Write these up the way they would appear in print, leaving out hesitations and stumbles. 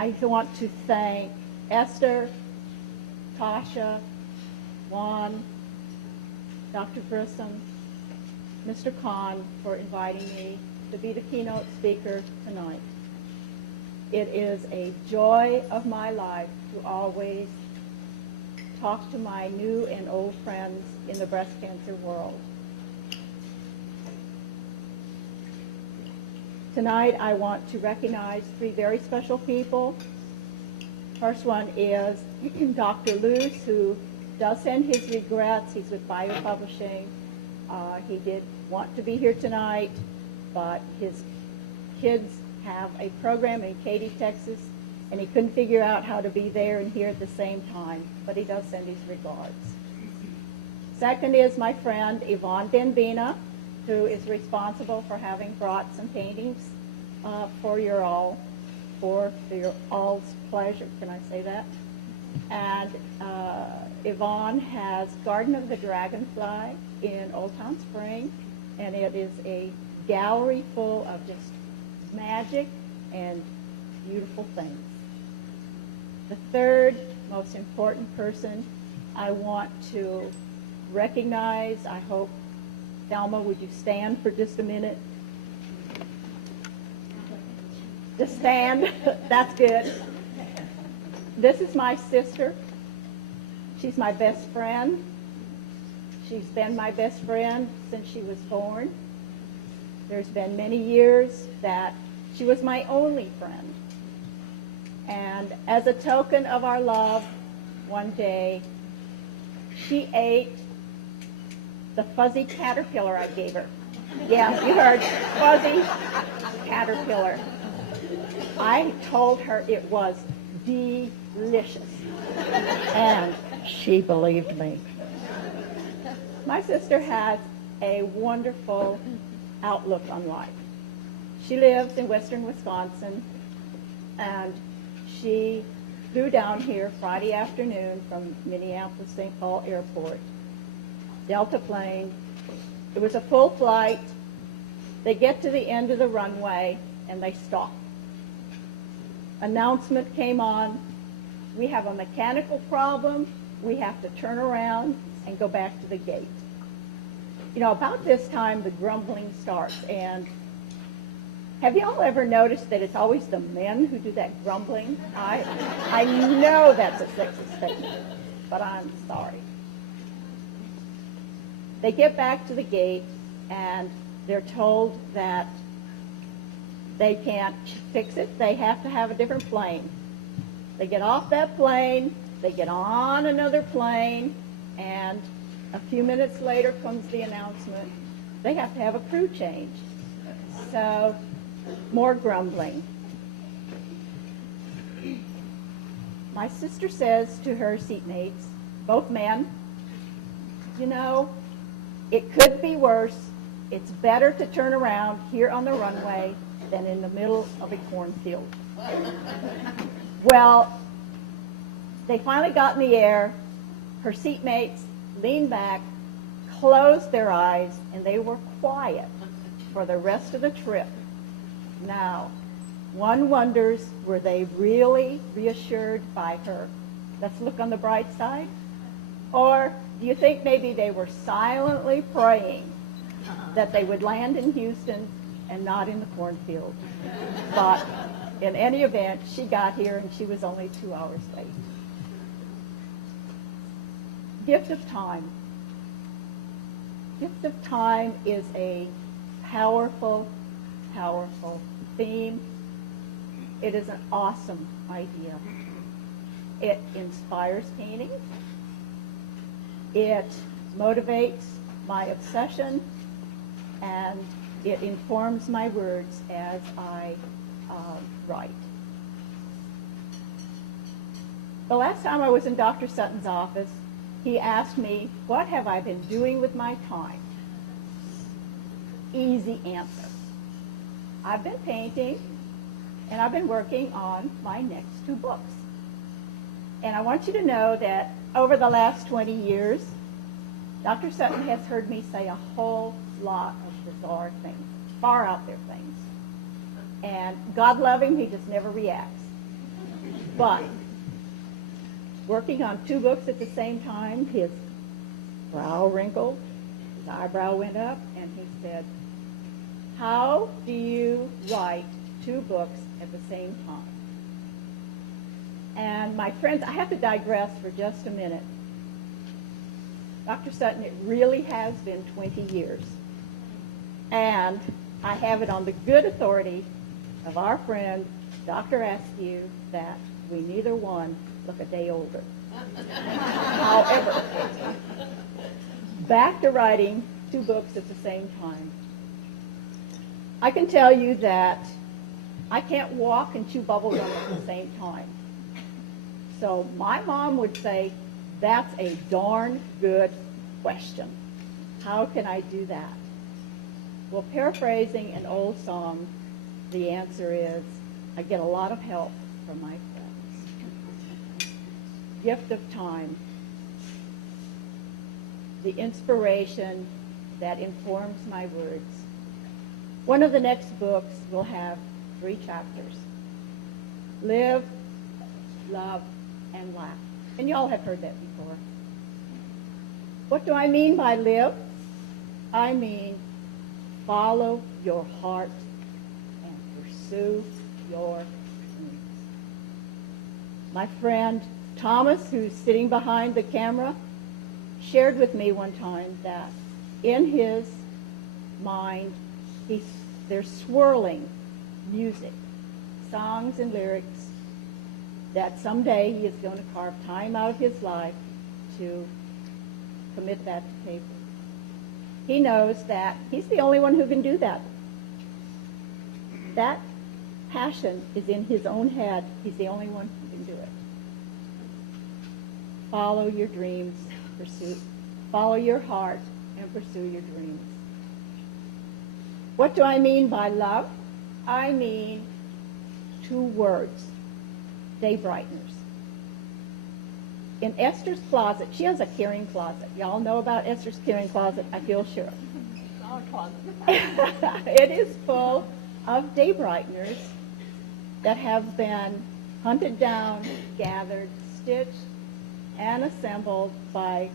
I want to thank Esther, Tasha, Juan, Dr. Grissom, Mr. Kahn for inviting me to be the keynote speaker tonight. It is a joy of my life to always talk to my new and old friends in the breast cancer world. Tonight I want to recognize three very special people. First one is Dr. Luce, who does send his regrets. He's with Biopublishing. He did want to be here tonight, but his kids have a program in Katy, Texas, and he couldn't figure out how to be there and here at the same time, but he does send his regards. Second is my friend Yvonne Denbina, who is responsible for having brought some paintings for your all's pleasure. Can I say that? And Yvonne has Garden of the Dragonfly in Old Town Spring, and it is a gallery full of just magic and beautiful things. The third most important person I want to recognize, I hope, Thelma, would you stand for just a minute? Just stand. That's good. This is my sister. She's my best friend. She's been my best friend since she was born. There's been many years that she was my only friend. And as a token of our love, one day, she ate the fuzzy caterpillar I gave her. Yeah, you heard, fuzzy caterpillar. I told her it was delicious, and she believed me. My sister has a wonderful outlook on life. She lives in western Wisconsin, and she flew down here Friday afternoon from Minneapolis-St. Paul Airport. Delta plane. It was a full flight. They get to the end of the runway, and they stop. Announcement came on. We have a mechanical problem. We have to turn around and go back to the gate. You know, about this time, the grumbling starts. And have you all ever noticed that it's always the men who do that grumbling? I know that's a sexist statement, but I'm sorry. They get back to the gate, and they're told that they can't fix it. They have to have a different plane. They get off that plane, they get on another plane, and a few minutes later comes the announcement. They have to have a crew change. So, more grumbling. My sister says to her seatmates, both men, you know, it could be worse. It's better to turn around here on the runway than in the middle of a cornfield. Well, they finally got in the air. Her seatmates leaned back, closed their eyes, and they were quiet for the rest of the trip. Now, one wonders, were they really reassured by her? Let's look on the bright side. Or do you think maybe they were silently praying that they would land in Houston and not in the cornfield? But in any event, she got here and she was only 2 hours late. Gift of time. Gift of time is a powerful, powerful theme. It is an awesome idea. It inspires painting. It motivates my obsession, and it informs my words as I write. The last time I was in Dr. Sutton's office, he asked me, what have I been doing with my time? Easy answer. I've been painting, and I've been working on my next 2 books. And I want you to know that over the last 20 years, Dr. Sutton has heard me say a whole lot of bizarre things, far out there things. And God love him, he just never reacts. But working on 2 books at the same time, his brow wrinkled, his eyebrow went up, and he said, "How do you write 2 books at the same time?" And my friends, I have to digress for just a minute. Dr. Sutton, it really has been 20 years. And I have it on the good authority of our friend, Dr. Askew, that we neither one look a day older. However, back to writing 2 books at the same time. I can tell you that I can't walk and chew bubble gum at the same time. So my mom would say, "That's a darn good question. How can I do that?" Well, paraphrasing an old song, the answer is, I get a lot of help from my friends. Gift of time. The inspiration that informs my words. One of the next books will have 3 chapters. Live, love, and laugh. And y'all have heard that before. What do I mean by live? I mean follow your heart and pursue your dreams. My friend Thomas, who's sitting behind the camera, shared with me one time that in his mind, there's swirling music, songs and lyrics that someday he is going to carve time out of his life to commit that to paper. He knows that he's the only one who can do that. That passion is in his own head. He's the only one who can do it. Follow your dreams, follow your heart, and pursue your dreams. What do I mean by love? I mean 2 words, day brighteners. In Esther's closet, she has a caring closet. Y'all know about Esther's caring closet, I feel sure. Our closet. It is full of day brighteners that have been hunted down, gathered, stitched, and assembled by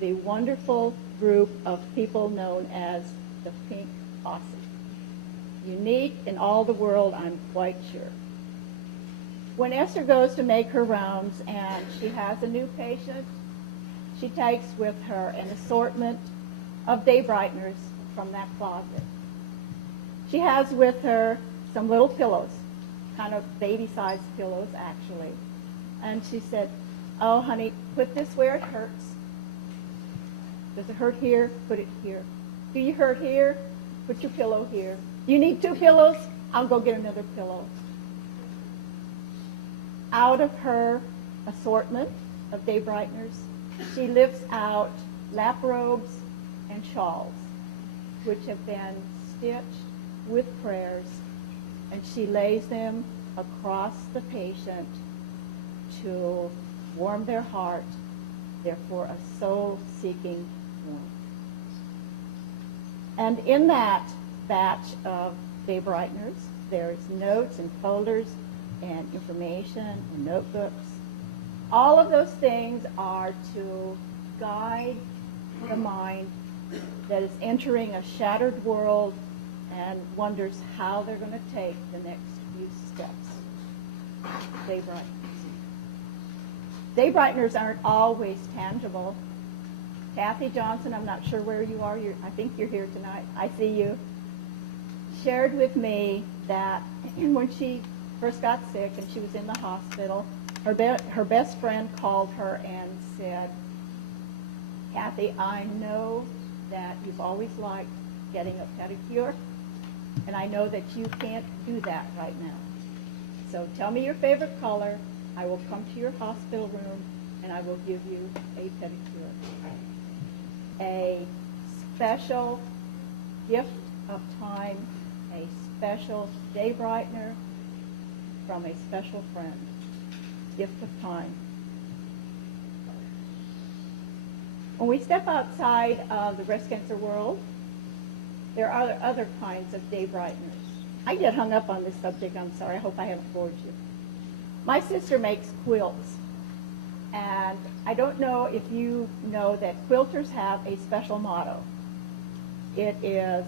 the wonderful group of people known as the Pink Posse. Unique in all the world, I'm quite sure. When Esther goes to make her rounds and she has a new patient, she takes with her an assortment of day brighteners from that closet. She has with her some little pillows, kind of baby-sized pillows, actually. And she said, "Oh, honey, put this where it hurts. Does it hurt here? Put it here. Do you hurt here? Put your pillow here. You need 2 pillows? I'll go get another pillow." Out of her assortment of day brighteners, she lifts out lap robes and shawls, which have been stitched with prayers, and she lays them across the patient to warm their heart, therefore a soul-seeking warmth. And in that batch of day brighteners, there's notes and folders and information and notebooks. All of those things are to guide the mind that is entering a shattered world and wonders how they're going to take the next few steps. Day brighteners. Day brighteners aren't always tangible. Kathy Johnson, I'm not sure where you are. I think you're here tonight. I see you. Shared with me that when she first got sick and she was in the hospital, her best friend called her and said, "Kathy, I know that you've always liked getting a pedicure, and I know that you can't do that right now. So tell me your favorite color. I will come to your hospital room and I will give you a pedicure." A special gift of time, a special day brightener from a special friend. Gift of time. When we step outside of the breast cancer world, there are other kinds of day brighteners. I get hung up on this subject. I'm sorry. I hope I haven't bored you. My sister makes quilts. And I don't know if you know that quilters have a special motto. It is,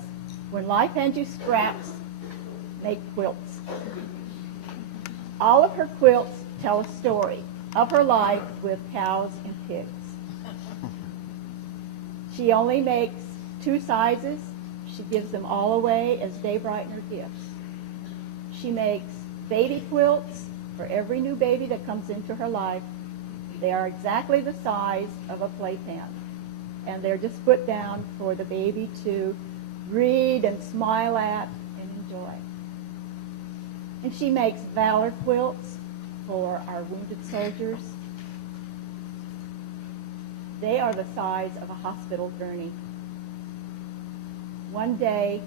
when life hands you scraps, make quilts. All of her quilts tell a story of her life with cows and pigs. She only makes 2 sizes. She gives them all away as day brightener gifts. She makes baby quilts for every new baby that comes into her life. They are exactly the size of a playpen. And they're just put down for the baby to read and smile at and enjoy. And she makes valor quilts for our wounded soldiers. They are the size of a hospital gurney. One day,